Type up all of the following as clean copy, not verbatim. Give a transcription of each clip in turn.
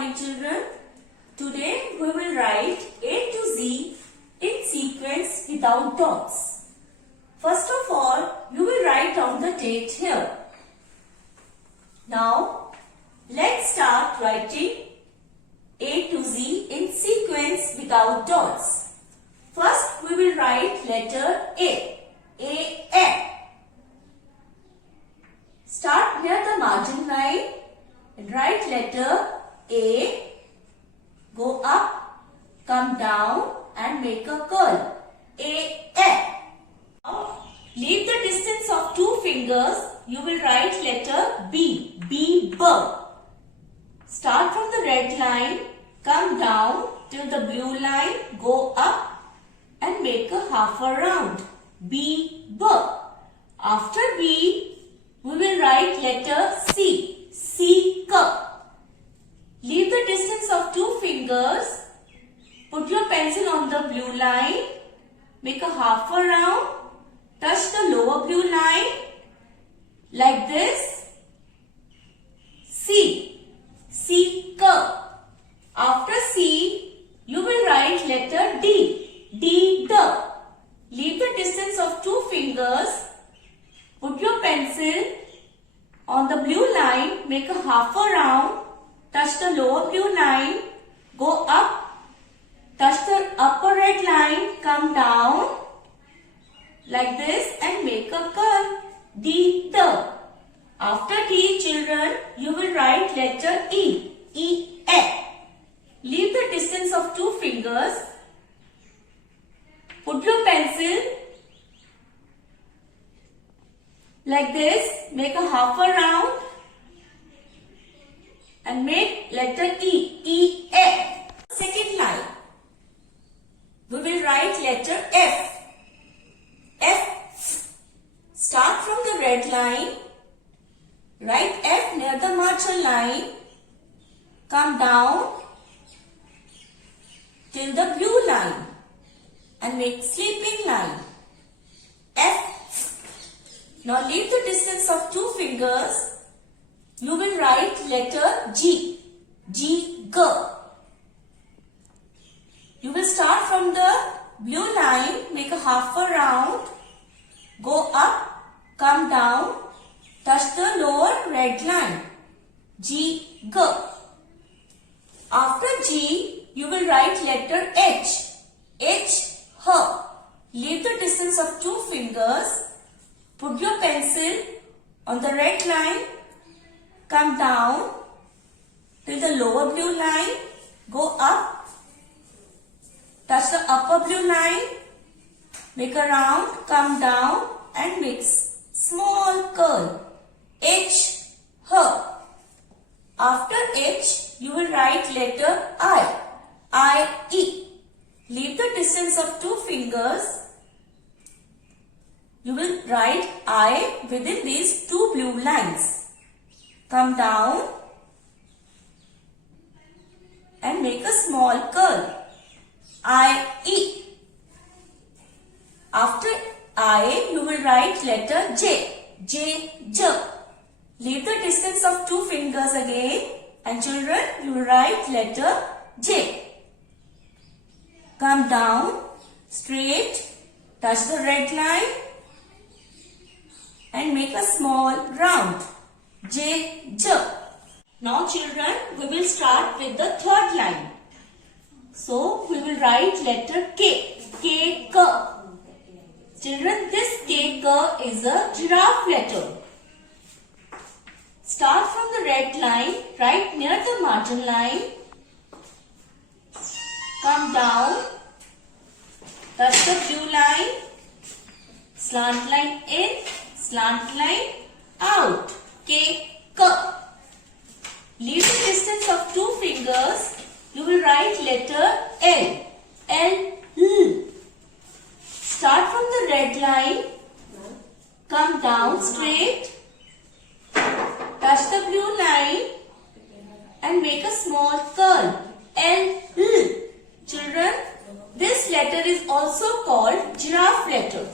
morning, children. Today we will write A to Z in sequence without dots. First of all, you will write down the date here. Now, let's start writing A to Z in sequence without dots. First, we will write letter A. A. Start near the margin line and write letter A. Go up, come down and make a curl. A. Now, leave the distance of 2 fingers. You will write letter B. B. Start from the red line, come down till the blue line, go up and make a half a round. B. After B, we will write letter C. C. Leave the distance of 2 fingers. Put your pencil on the blue line. Make a half a round. Touch the lower blue line. Like this. C. C. After C, you will write letter D. D. Leave the distance of 2 fingers. Put your pencil on the blue line. Make a half a round. Touch the lower blue line, go up, touch the upper red line, come down like this and make a curl. D. After D, children, you will write letter E. E. Leave the distance of 2 fingers. Put your pencil like this, make a half a round. And make letter E. E. Second line. We will write letter F. F. Start from the red line. Write F near the margin line. Come down till the blue line. And make sleeping line. F. Now leave the distance of 2 fingers. You will write letter G. G. You will start from the blue line, make a half a round, go up, come down, touch the lower red line. G. After G, you will write letter H. H. Leave the distance of 2 fingers. Put your pencil on the red line. Come down till the lower blue line, go up, touch the upper blue line, make a round, come down and make small curl. H. After H, you will write letter I. I. Leave the distance of 2 fingers. You will write I within these 2 blue lines. Come down and make a small curl. I. After I, you will write letter J. J. Leave the distance of 2 fingers again and children, you will write letter J. Come down, straight, touch the red line and make a small round. J. Now children, we will start with the third line. So, we will write letter K. K. Children, this K is a giraffe letter. Start from the red line, right near the margin line. Come down, touch the blue line, slant line in, slant line out. K. Leave the distance of 2 fingers. You will write letter L. L. Start from the red line. Come down straight. Touch the blue line and make a small curl. L. Children, this letter is also called giraffe letter.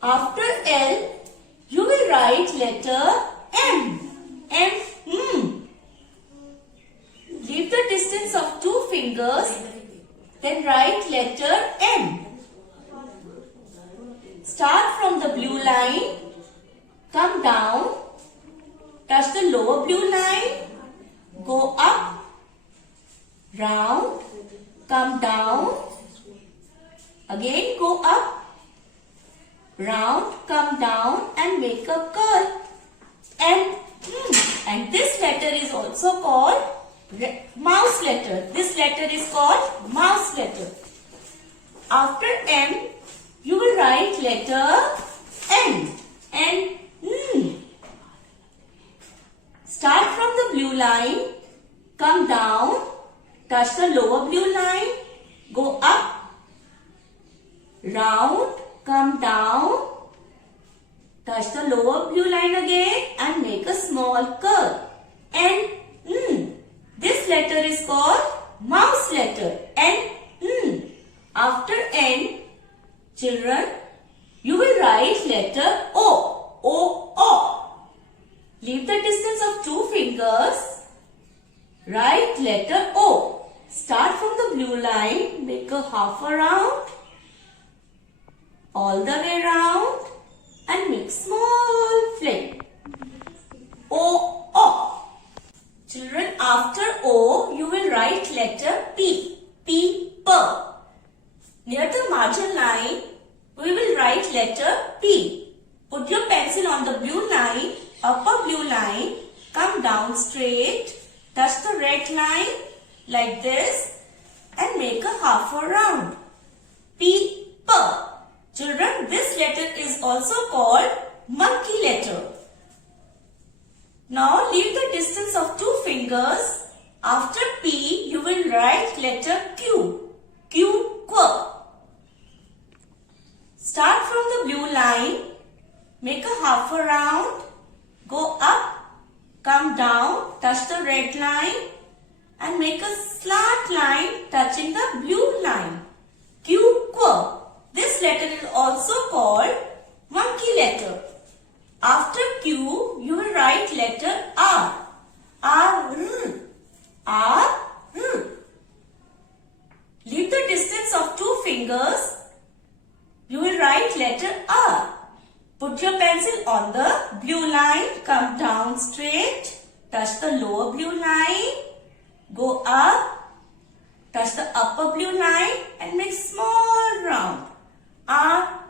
After L, you will write letter M. M. fingers, then write letter M. Start from the blue line, come down, touch the lower blue line, go up, round, come down, again go up, round, come down and make a curl. And this letter is also called mouse letter. This letter is called mouse letter. After M, you will write letter N. Start from the blue line, come down, touch the lower blue line, go up, round, come down, touch the lower blue line again and make a small curl. This letter is called mouse letter. After N, children, you will write letter O. Leave the distance of 2 fingers. Write letter O. Start from the blue line, make a half a round, all the way round and make small flame. O. Children, after O, you will write letter P. P. Near the margin line, we will write letter P. Put your pencil on the blue line, upper blue line, come down straight, touch the red line like this and make a half a round. P. Children, this letter is also called monkey letter. Now leave the distance of 2 fingers. After P, you will write letter Q. Q. Start from the blue line, make a half a round, go up, come down, touch the red line and make a slant line touching the blue line. Q. This letter is also called monkey letter. After Q, you will write letter R. R. Leave the distance of 2 fingers. You will write letter R. Put your pencil on the blue line, come down straight, touch the lower blue line, go up, touch the upper blue line and make small round. R.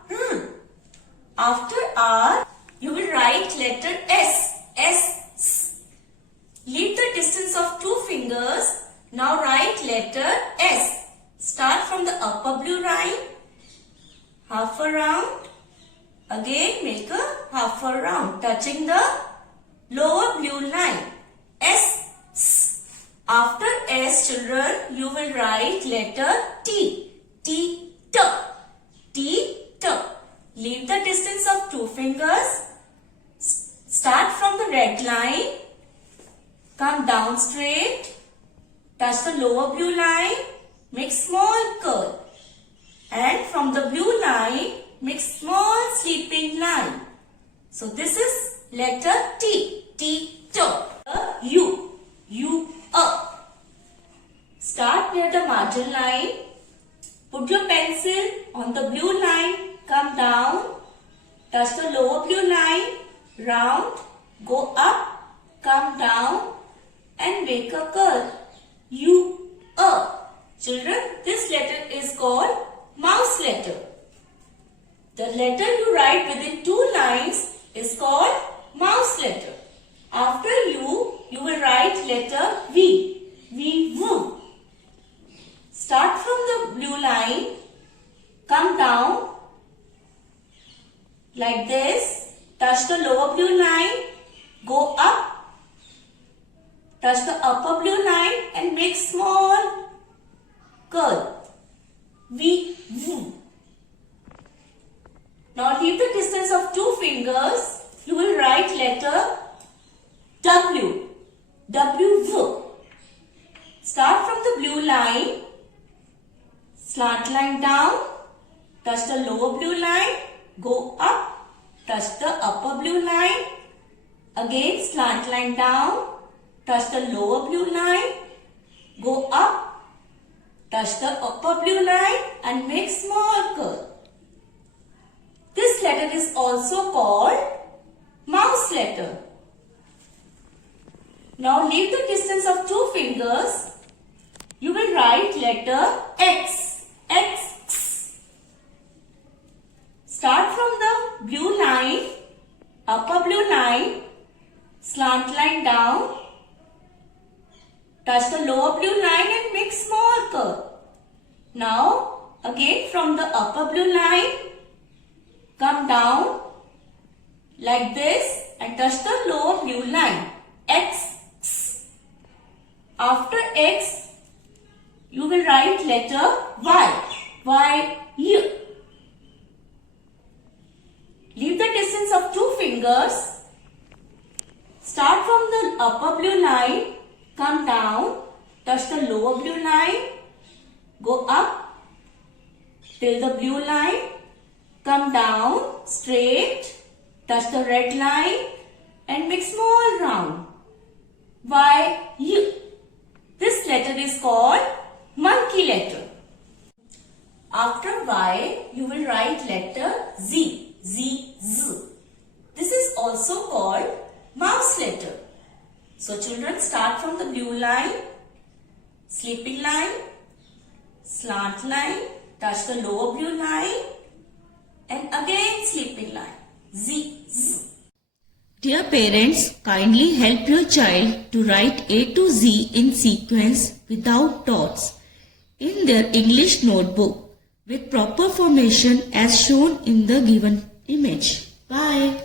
After R, you will write letter S. Leave the distance of 2 fingers. Now write letter S. Start from the upper blue line, half a round, again make a half a round touching the lower blue line. S. After S, children, you will write letter T. T. Leave the distance of 2 fingers. Start from the red line, come down straight, touch the lower blue line, make small curl. And from the blue line, make small sleeping line. So this is letter T. U. Start near the margin line. Put your pencil on the blue line, come down, touch the lower blue line, round, go up, come down and make a curl. U. Children, this letter is called mouse letter. The letter you write within 2 lines is called mouse letter. After U, you will write letter V. Start from the blue line, come down like this, touch the lower blue line, go up, touch the upper blue line and make small curl. V. Now leave the distance of 2 fingers. You will write letter W. Start from the blue line, slant line down, touch the lower blue line, go up, touch the upper blue line, again slant line down, touch the lower blue line, go up, Touch the upper blue line and make small curl. This letter is also called mouse letter. Now leave the distance of 2 fingers. You will write letter X. X. Start from the blue line, upper blue line, slant line down. Touch the lower blue line and make small curve. Now again from the upper blue line, come down like this and touch the lower blue line. X. After X, you will write letter Y. Y. U. Leave the distance of 2 fingers. Start from the upper blue line, come down, touch the lower blue line, go up till the blue line, come down straight, touch the red line and make small round. Y, U. This letter is called monkey letter. After Y, you will write letter Z. Z, Z. This is also called mouse letter. So children, start from the blue line, sleeping line, slant line, touch the lower blue line and again sleeping line. Z, Z. Dear parents, kindly help your child to write A to Z in sequence without dots in their English notebook with proper formation as shown in the given image. Bye.